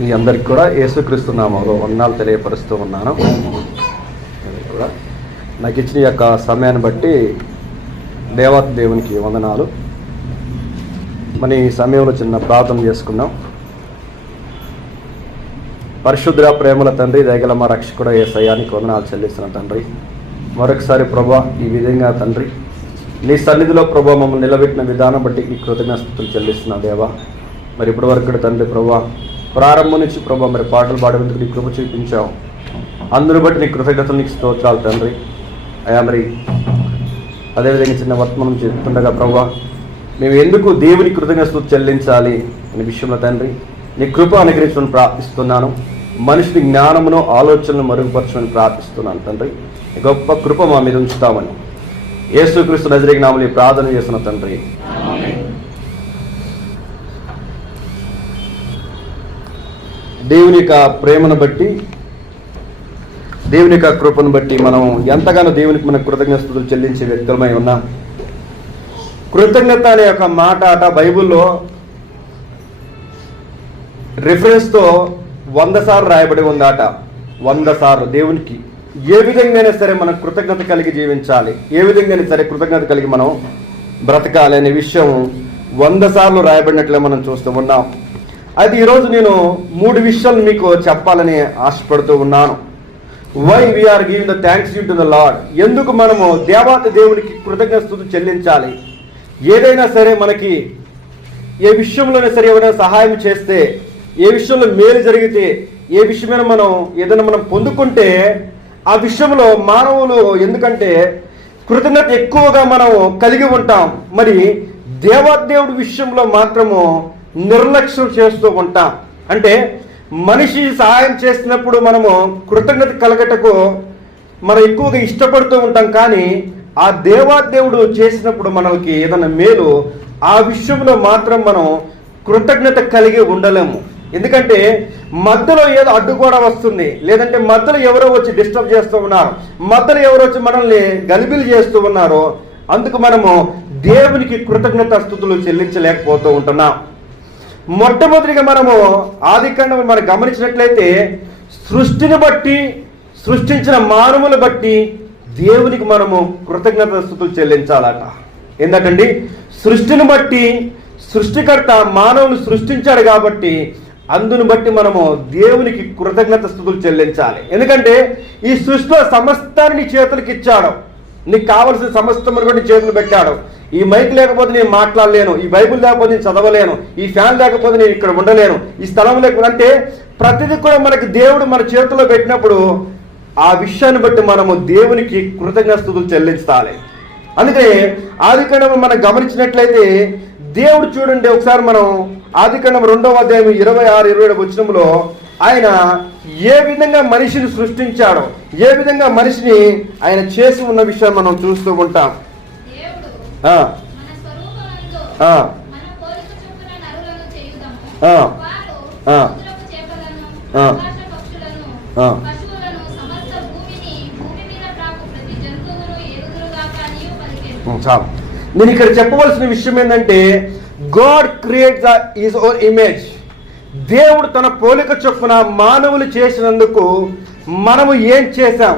మీ అందరికి కూడా యేసుక్రీస్తు నామంలో వందనాలు తెలియపరుస్తూ ఉన్నాను. కూడా. నాకు ఇచ్చిన ఈ యొక్క సమయాన్ని బట్టి దేవత దేవునికి వందనాలు. మన ఈ సమయంలో చిన్న ప్రార్థన చేసుకున్నాం పరిశుద్ర ప్రేమల తండ్రి దయగల మా రక్షకుడ ఏ సయానికి వందనాలు చెల్లిస్తున్న తండ్రి. మరొకసారి ప్రభా ఈ విధంగా తండ్రి నీ సన్నిధిలో ప్రభా మమ్మల్ని నిలబెట్టిన విధానం బట్టి ఈ కృతజ్ఞతలు చెల్లిస్తున్నా దేవా. మరి ఇప్పటి వరకు తండ్రి ప్రభా ప్రారంభం నుంచి ప్రభా మరి పాటలు పాడేందుకు నీ కృప చూపించావు. అందును బట్టి నీ కృతజ్ఞతలు నీకు స్తోత్రాలు తండ్రి. అయా మరి అదేవిధంగా చిన్న వర్తమానం చెప్తుండగా ప్రభా మేము ఎందుకు దేవుని కృతజ్ఞతలు చెల్లించాలి అనే విషయంలో తండ్రి నీ కృప అనుగ్రహించమని ప్రార్థిస్తున్నాను. మనిషిని జ్ఞానమును ఆలోచనను మరుగుపరచమని ప్రార్థిస్తున్నాను తండ్రి. గొప్ప కృప మా మీద ఉంచుతామని. యేసుక్రీస్తు నజరికి నామని ప్రార్థన చేస్తున్న తండ్రి. దేవుని యొక్క ప్రేమను బట్టి దేవుని యొక్క కృపను బట్టి మనం ఎంతగానో దేవునికి మన కృతజ్ఞతలు చెల్లించే వ్యక్తులమై ఉన్నాం. కృతజ్ఞత అనే యొక్క మాట అట బైబిల్లో రిఫరెన్స్తో వంద సార్లు రాయబడి ఉందాట. వంద సార్లు దేవునికి. ఏ విధంగానే సరే మనం కృతజ్ఞత కలిగి జీవించాలి. ఏ విధంగానే సరే కృతజ్ఞత కలిగి మనం బ్రతకాలి అనే విషయం వంద సార్లు రాయబడినట్లే మనం చూస్తూ ఉన్నాం. అది ఈరోజు నేను మూడు విషయాలు మీకు చెప్పాలని ఆశపడుతూ ఉన్నాను. Why we are giving the thanks you to the lord ఎందుకు మనము దేవాతి దేవునికి కృతజ్ఞతలు చెల్లించాలి? ఏదైనా సరే మనకి ఏ విషయంలోనే సరే ఎవరైనా సహాయం చేస్తే ఏ విషయంలో మేలు జరిగితే ఏ విషయమైన మనం ఏదైనా మనం పొందుకుంటే ఆ విషయంలో మానవులు ఎందుకంటే కృతజ్ఞత ఎక్కువగా మనం కలిగి ఉంటాం. మరి దేవాదేవుడి విషయంలో మాత్రము నిర్లక్ష్యం చేస్తూ ఉంటాం. అంటే మనిషి సహాయం చేసినప్పుడు మనము కృతజ్ఞత కలగటకు మనం ఎక్కువగా ఇష్టపడుతూ ఉంటాం కానీ ఆ దేవాదేవుడు చేసినప్పుడు మనకి ఏదైనా మేలు ఆ విషయంలో మాత్రం మనం కృతజ్ఞత కలిగి ఉండలేము. ఎందుకంటే మధ్యలో ఏదో అడ్డు కూడా వస్తుంది. లేదంటే మధ్యలో ఎవరో వచ్చి డిస్టర్బ్ చేస్తూ ఉన్నారు. మధ్యలో ఎవరో వచ్చి మనల్ని గలిబిలి చేస్తూ ఉన్నారు. అందుకు మనము దేవునికి కృతజ్ఞత స్థుతులు చెల్లించలేకపోతూ ఉంటున్నాం. మొట్టమొదటిగా మనము ఆదికాండం మనం గమనించినట్లయితే సృష్టిని బట్టి సృష్టించిన మానవులు బట్టి దేవునికి మనము కృతజ్ఞత స్థుతులు చెల్లించాలట. ఎందుకండి సృష్టిని బట్టి సృష్టికర్త మానవుని సృష్టించాడు కాబట్టి అందును బట్టి మనము దేవునికి కృతజ్ఞత స్థుతులు చెల్లించాలి. ఎందుకంటే ఈ సృష్టిలో సమస్తాన్ని చేతులకి ఇచ్చాడు నీకు కావలసిన సమస్తమును కూడా చేతులు పెట్టాడు. ఈ మైక్ లేకపోతే నేను మాట్లాడలేను ఈ బైబిల్ లేకపోతే నేను చదవలేను ఈ ఫ్యాన్ లేకపోతే నేను ఇక్కడ ఉండలేను ఈ స్థలం లేకపోతే అంటే ప్రతిదీ కూడా మనకి దేవుడు మన చేతుల్లో పెట్టినప్పుడు ఆ విషయాన్ని బట్టి మనము దేవునికి కృతజ్ఞతలు చెల్లించాలి. అందుకే ఆదికాండం మనం గమనించినట్లయితే దేవుడు చూడండి ఒకసారి మనం ఆదికాండం రెండవ అధ్యాయం ఇరవై ఆరు ఇరవై ఏడు వచ్చినంలో ఆయన ఏ విధంగా మనిషిని సృష్టించాడో ఏ విధంగా మనిషిని ఆయన చేసి ఉన్న విషయాన్ని మనం చూస్తూ ఉంటాం. చాలు. నేను ఇక్కడ చెప్పవలసిన విషయం ఏంటంటే god create the is own image దేవుడు తన పోలిక చొప్పున మానవులు చేసినందుకు మనము ఏం చేశాం?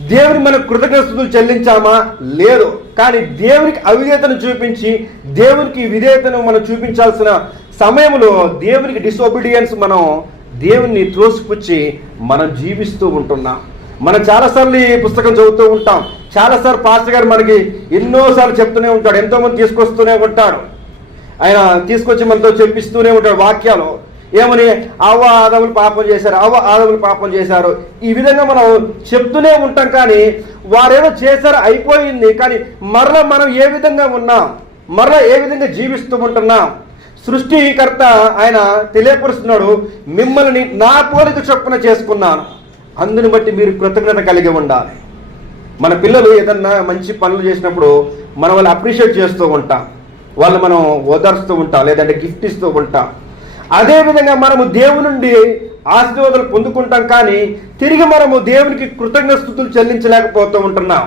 దేవుని మన కృతజ్ఞతలు చెల్లించామా? లేదు. కానీ దేవునికి అవిధేతను చూపించి దేవునికి విధేయతను మనం చూపించాల్సిన సమయంలో దేవునికి డిసోబిడియన్స్ మనం దేవుని త్రోసిపుచ్చి మనం జీవిస్తూ ఉంటున్నాం. మనం చాలాసార్లు ఈ పుస్తకం చదువుతూ ఉంటాం. చాలాసార్లు పాస్టర్ గారు మనకి ఎన్నోసార్లు చెప్తూనే ఉంటాడు. ఎంతోమంది తీసుకొస్తూనే ఉంటాడు. ఆయన తీసుకొచ్చి మనతో చెప్పిస్తూనే ఉంటాడు వాక్యాలు. ఏమని? అవ్వ ఆదములు పాపం చేశారు అవ్వ ఆదములు పాపం చేశారు. ఈ విధంగా మనం చెప్తూనే ఉంటాం కానీ వారేదో చేశారు అయిపోయింది కానీ మరల మనం ఏ విధంగా ఉన్నాం? మరల ఏ విధంగా జీవిస్తూ ఉంటున్నాం? సృష్టికర్త ఆయన తెలియపరుస్తున్నాడు మిమ్మల్ని నా పోలిక చొప్పున చేసుకున్నాను. అందుని బట్టి మీరు కృతజ్ఞత కలిగి ఉండాలి. మన పిల్లలు ఏదన్నా మంచి పనులు చేసినప్పుడు మనం వాళ్ళు అప్రిషియేట్ చేస్తూ ఉంటాం. వాళ్ళు మనం ఓదార్స్తూ ఉంటాం లేదంటే గిఫ్ట్ ఇస్తూ ఉంటాం. అదేవిధంగా మనము దేవుని నుండి ఆశీర్వాదాలు పొందుకుంటాం కానీ తిరిగి మనము దేవునికి కృతజ్ఞ స్థుతులు చెల్లించలేకపోతూ ఉంటున్నాం.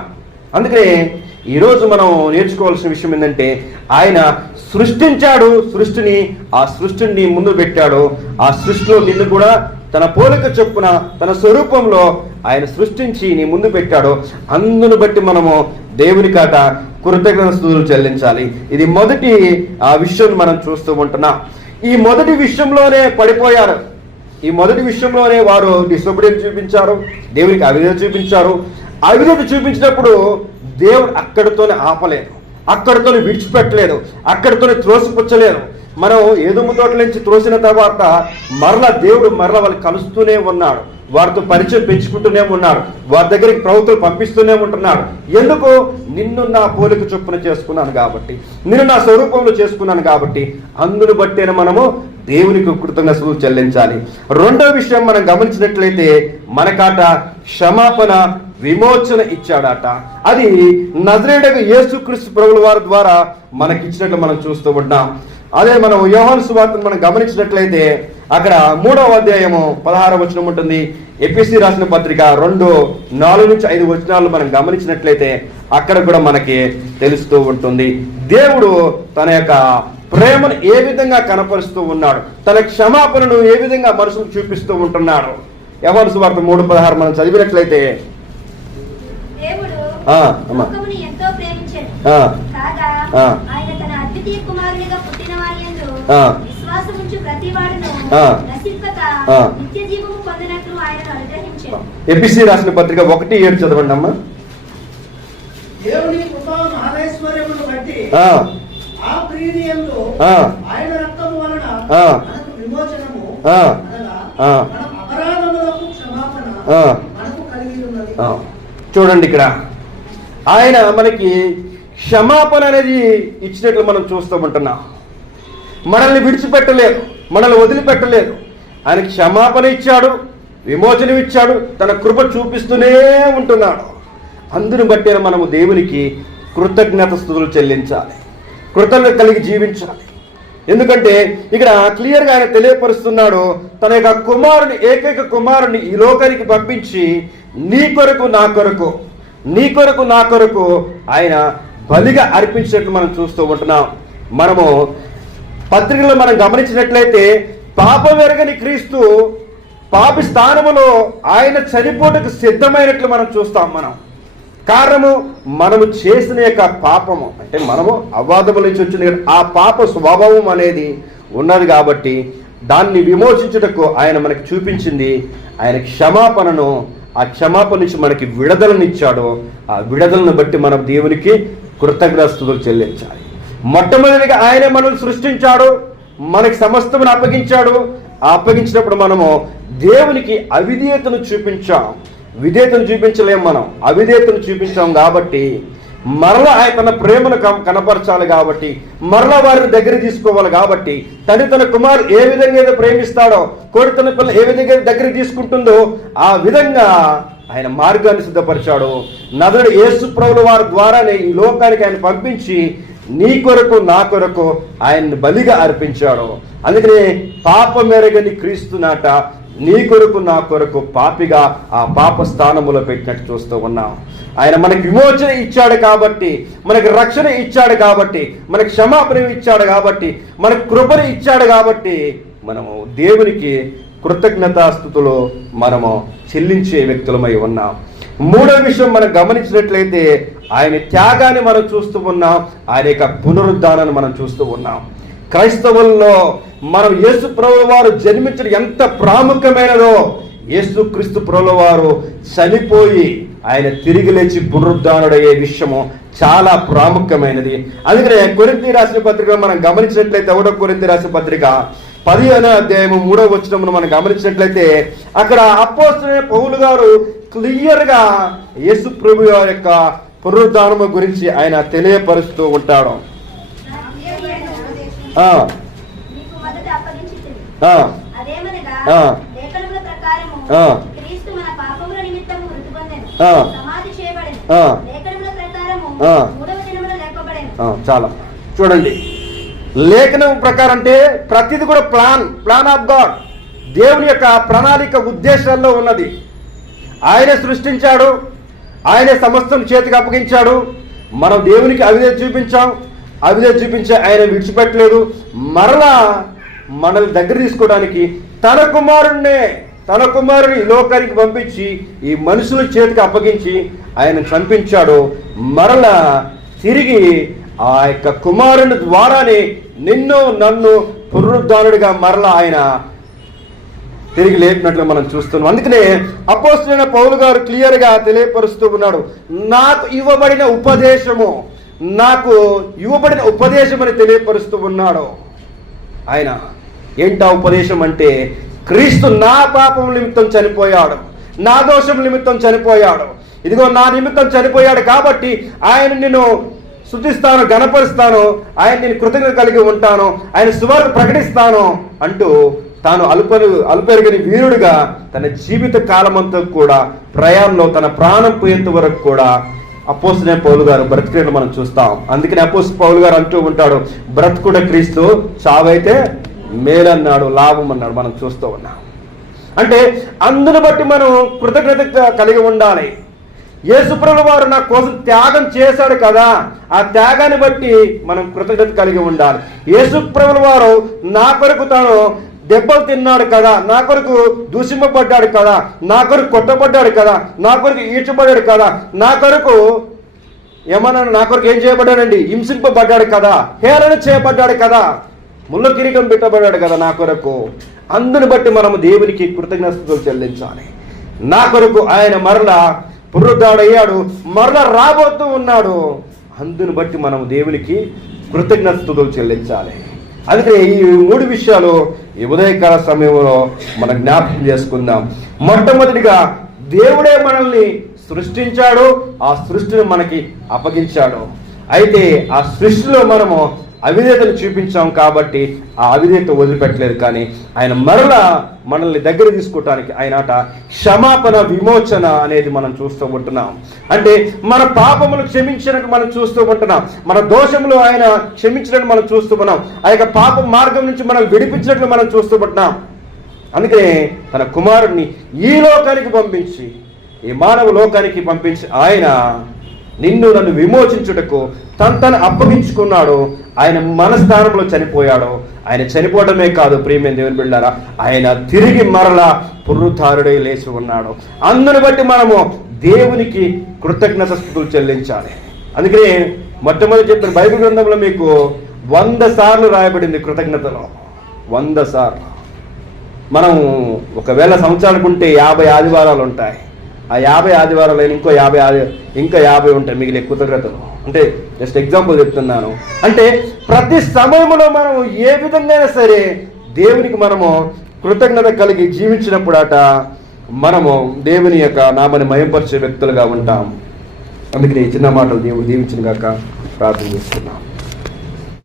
అందుకనే ఈరోజు మనం నేర్చుకోవాల్సిన విషయం ఏంటంటే ఆయన సృష్టించాడు సృష్టిని ఆ సృష్టిని ముందు పెట్టాడు. ఆ సృష్టిలో నిన్ను కూడా తన పోలిక చొప్పున తన స్వరూపంలో ఆయన సృష్టించి నీ ముందు పెట్టాడు. అందును బట్టి మనము దేవుని కాట కృతజ్ఞతలు స్థుతులు చెల్లించాలి. ఇది మొదటి ఆ విషయం మనం చూస్తూ ఉంటున్నాం. ఈ మొదటి విషయంలోనే పడిపోయారు. ఈ మొదటి విషయంలోనే వారు డిసొబిడియన్స్ చూపించారు దేవునికి అవిధత చూపించారు. అవిధత చూపించినప్పుడు దేవుడు అక్కడితోనే ఆపలేదు అక్కడితోనే విడిచిపెట్టలేదు అక్కడితోనే త్రోసిపుచ్చలేదు. మనం ఏదుమ్మ తోటల నుంచి త్రోసిన తర్వాత మరల దేవుడు మరల వాళ్ళు కలుస్తూనే ఉన్నాడు. వారితో పరిచయం పెంచుకుంటూనే ఉన్నారు. వారి దగ్గరికి ప్రభుత్వం పంపిస్తూనే ఉంటున్నారు. ఎందుకు? నిన్ను నా పోలిక చొప్పున చేసుకున్నాను కాబట్టి నిన్ను నా స్వరూపంలో చేసుకున్నాను కాబట్టి అందును బట్టేనే మనము దేవునికి కృతజ్ఞతలు చెల్లించాలి. రెండో విషయం మనం గమనించినట్లయితే మనకాట క్షమాపణ విమోచన ఇచ్చాడట. అది నజరేడకు యేసుక్రీస్తు ప్రభుల వారి ద్వారా మనకిచ్చినట్లు మనం చూస్తూ ఉన్నాం. అదే మనం యోహాను సువార్తను మనం గమనించినట్లయితే అక్కడ మూడవ అధ్యాయము పదహార వచనం ఉంటుంది. ఎపిసి రాసిన పత్రిక రెండు నాలుగు నుంచి ఐదు వచనాలు మనం గమనించినట్లయితే అక్కడ కూడా మనకి తెలుస్తూ ఉంటుంది. దేవుడు తన యొక్క ప్రేమను ఏ విధంగా కనపరుస్తూ ఉన్నాడు? తన క్షమాపణను ఏ విధంగా మనసుకు చూపిస్తూ ఉంటున్నాడు? యవన సువార్త మూడు పదహారు మనం చదివినట్లయితే. ఆయన తన అద్వితీయ కుమారునిగా పుట్టిన ఎపిసి రాసిన పత్రిక ఒకటి ఏడు చదవండి అమ్మా. చూడండి ఇక్కడ. ఆయన మనకి క్షమాపణ అనేది ఇచ్చినట్లు మనం చూస్తూ ఉంటున్నాం. మనల్ని విడిచిపెట్టలేదు మనల్ని వదిలిపెట్టలేదు. ఆయన క్షమాపణ ఇచ్చాడు విమోచనం ఇచ్చాడు తన కృప చూపిస్తూనే ఉంటున్నాడు. అందును బట్టే మనము దేవునికి కృతజ్ఞత స్థుతులు చెల్లించాలి కృతజ్ఞత కలిగి జీవించాలి. ఎందుకంటే ఇక్కడ క్లియర్గా ఆయన తెలియపరుస్తున్నాడు తన యొక్క కుమారుని ఏకైక కుమారుని ఈ లోకానికి పంపించి నీ కొరకు నా కొరకు నీ కొరకు నా కొరకు ఆయన బలిగా అర్పించినట్లు మనం చూస్తూ ఉంటున్నాం. మనము పత్రికలో మనం గమనించినట్లయితే పాపం వెరగని క్రీస్తు పాపి స్థానములో ఆయన చనిపోటకు సిద్ధమైనట్లు మనం చూస్తాం మనం. కారణము మనము చేసిన యొక్క పాపము. అంటే మనము అవాదముల నుంచి వచ్చింది ఆ పాప స్వభావం అనేది ఉన్నది కాబట్టి దాన్ని విమోచించుటకు ఆయన మనకి చూపించింది. ఆయన క్షమాపణను ఆ క్షమాపణ నుంచి మనకి విడుదలనిచ్చాడు. ఆ విడుదలను బట్టి మనం దేవునికి కృతజ్ఞతలు చెల్లించాలి. మొట్టమొదటిగా ఆయన మనల్ని సృష్టించాడు మనకి సమస్తమును అప్పగించాడు. అప్పగించినప్పుడు మనము దేవునికి అవిధేయతను చూపించాం. విధేయతను చూపించలేం మనం. అవిధేయతను చూపించాం కాబట్టి మరలా ఆయన తన ప్రేమను కం- కనపరచాలి కాబట్టి మరలా వారిని దగ్గర తీసుకోవాలి కాబట్టి తండ్రి తన కుమారు ఏ విధంగా అయితే ప్రేమిస్తాడో కోడి తన పిల్ల ఏ విధంగా దగ్గర తీసుకుంటుందో ఆ విధంగా ఆయన మార్గాన్ని సిద్ధపరిచాడు. నదుడు యేసు ప్రభుల వారి ద్వారానే ఈ లోకానికి ఆయన పంపించి నీ కొరకు నా కొరకు ఆయన్ని బలిగా అర్పించాడు. అందుకనే పాప మెరగని క్రీస్తునాట నీ కొరకు నా కొరకు పాపిగా ఆ పాప స్థానములో పెట్టినట్టు చూస్తూ ఉన్నాం. ఆయన మనకి విమోచన ఇచ్చాడు కాబట్టి మనకి రక్షణ ఇచ్చాడు కాబట్టి మనకి క్షమాపణ ఇచ్చాడు కాబట్టి మనకు కృపను ఇచ్చాడు కాబట్టి మనము దేవునికి కృతజ్ఞతాస్థుతులు మనము చెల్లించే వ్యక్తులమై ఉన్నాం. మూడో విషయం మనం గమనించినట్లయితే ఆయన త్యాగాన్ని మనం చూస్తూ ఉన్నాం. ఆయన యొక్క పునరుద్ధానాన్ని మనం చూస్తూ ఉన్నాం. క్రైస్తవుల్లో మనం యేసు ప్రభుల వారు జన్మించడం ఎంత ప్రాముఖ్యమైనదో యేసు క్రీస్తు ప్రభుల వారు చనిపోయి ఆయన తిరిగి లేచి పునరుద్ధానుడయ్యే విషయము చాలా ప్రాముఖ్యమైనది. అందుకనే కొరింతి రాసిన పత్రిక మనం గమనించినట్లయితే ఒకటో కొరింతి రాసిన పత్రిక పదిహేను అధ్యాయము మూడో వచ్చినప్పుడు మనం గమనించినట్లయితే అక్కడ అపోస్తున్న పౌలు గారు క్లియర్గా యేసు ప్రభు వారి యొక్క పునరుద్ధానము గురించి ఆయన తెలియపరుస్తూ ఉంటాడు. చాలా. చూడండి. లేఖనం ప్రకారం అంటే ప్రతిది కూడా ప్లాన్ ప్లాన్ ఆఫ్ గాడ్. దేవుని యొక్క ప్రణాళిక ఉద్దేశాల్లో ఉన్నది. ఆయనే సృష్టించాడు ఆయనే సమస్తం చేతికి అప్పగించాడు. మనం దేవునికి అవిధేత చూపించాం. అవిధేత చూపించి ఆయన విడిచిపెట్టలేదు. మరలా మనల్ని దగ్గర తీసుకోవడానికి తన కుమారుణ్ణే తన కుమారుని ఈ లోకానికి పంపించి ఈ మనుషుల చేతికి అప్పగించి ఆయన చంపించాడు. మరలా తిరిగి ఆ యొక్క కుమారుని ద్వారానే నిన్ను నన్ను పునరుద్ధానుడిగా మరలా ఆయన తిరిగి లేపినట్లు మనం చూస్తున్నాం. అందుకనే అపోస్తున్న పౌలు గారు క్లియర్గా తెలియపరుస్తూ ఉన్నాడు. నాకు ఇవ్వబడిన ఉపదేశము నాకు ఇవ్వబడిన ఉపదేశం అని తెలియపరుస్తూ ఉన్నాడు. ఆయన ఏంటా ఉపదేశం అంటే క్రీస్తు నా పాపం నిమిత్తం చనిపోయాడు. నా దోషం నిమిత్తం చనిపోయాడు. ఇదిగో నా నిమిత్తం చనిపోయాడు కాబట్టి ఆయన నేను శుద్ధిస్తాను గణపరుస్తాను ఆయన నేను కృతజ్ఞత కలిగి ఉంటాను. ఆయన సువార్త ప్రకటిస్తాను అంటూ తాను అల్పరు అల్పెరగని వీరుడిగా తన జీవిత కాలమంతా కూడా ప్రయాణంలో తన ప్రాణం పోయేంత వరకు కూడా అపోసనే పౌలు గారు బ్రతికినట్లు మనం చూస్తాం. అందుకని అపోస్ పౌలు గారు అంటూ ఉంటాడు బ్రతుకుడ క్రీస్తు చావైతే మేలన్నాడు లాభం అన్నాడు మనం చూస్తూ ఉన్నాం. అంటే అందును బట్టి మనం కృతజ్ఞత కలిగి ఉండాలి. యేసుప్రభు వారు నా కోసం త్యాగం చేశాడు కదా ఆ త్యాగాన్ని బట్టి మనం కృతజ్ఞత కలిగి ఉండాలి. యేసుప్రభు వారు నా కొరకు తాను దెబ్బలు తిన్నాడు కదా నా కొరకు దూషింపబడ్డాడు కదా నా కొరకు కొట్టబడ్డాడు కదా నా కొరకు ఈడ్చబడ్డాడు కదా నా కొరకు ఏమన్నా నా కొరకు ఏం చేయబడ్డాడండి? హింసింపబడ్డాడు కదా హేళన చేయబడ్డాడు కదా ముళ్ళ కిరీటం పెట్టబడ్డాడు కదా నా కొరకు. అందుని బట్టి మనము దేవునికి కృతజ్ఞతలు చెల్లించాలి. నా కొరకు ఆయన మరలా పునరుద్ధాడయ్యాడు మరలా రాబోతూ ఉన్నాడు. అందుని బట్టి మనం దేవునికి కృతజ్ఞతలు చెల్లించాలి. అందుకే ఈ మూడు విషయాలు ఈ ఉదయకాల సమయంలో మనం జ్ఞాపకం చేసుకుందాం. మొట్టమొదటిగా దేవుడే మనల్ని సృష్టించాడు ఆ సృష్టిని మనకి అప్పగించాడు. అయితే ఆ సృష్టిలో మనము అవిధేతను చూపించాం కాబట్టి ఆ అవిధేత వదిలిపెట్టలేదు కానీ ఆయన మరలా మనల్ని దగ్గర తీసుకోవటానికి ఆయన ఆట క్షమాపణ విమోచన అనేది మనం చూస్తూ ఉంటున్నాం. అంటే మన పాపములు క్షమించినట్టు మనం చూస్తూ ఉంటున్నాం. మన దోషములు ఆయన క్షమించినట్టు మనం చూస్తూ ఉన్నాం. ఆ యొక్క పాప మార్గం నుంచి మనం విడిపించినట్లు మనం చూస్తూ ఉంటున్నాం. అందుకనే తన కుమారుణ్ణి ఈ లోకానికి పంపించి ఈ మానవ లోకానికి పంపించి ఆయన నిన్ను నన్ను విమోచించుటకు తను తను అప్పగించుకున్నాడు. ఆయన మన స్థానంలో చనిపోయాడు. ఆయన చనిపోవడమే కాదు ప్రియమైన దేవుని బిళ్ళారా ఆయన తిరిగి మరలా పునరుద్ధారుడై లేచి ఉన్నాడు. అందుని బట్టి మనము దేవునికి కృతజ్ఞత స్థుతులు చెల్లించాలి. అందుకనే మొట్టమొదటి చెప్పిన బైబిల్ గ్రంథంలో మీకు వంద సార్లు రాయబడింది కృతజ్ఞతలో. వంద సార్లు. మనం ఒకవేళ సంవత్సరానికి ఉంటే యాభై ఆదివారాలు ఉంటాయి. ఆ యాభై ఆదివారాలు అయిన ఇంకో యాభై ఆది ఇంకా యాభై ఉంటాయి మిగిలిన కృతజ్ఞతలు అంటే జస్ట్ ఎగ్జాంపుల్ చెప్తున్నాను. అంటే ప్రతి సమయంలో మనం ఏ విధంగా అయినా సరే దేవునికి మనము కృతజ్ఞత కలిగి జీవించినప్పుడట మనము దేవుని యొక్క నామని మయంపరిచే వ్యక్తులుగా ఉంటాం. అందుకని చిన్న మాటలు దేవుడు దీవించిన గాక ప్రార్థన చేస్తున్నాం.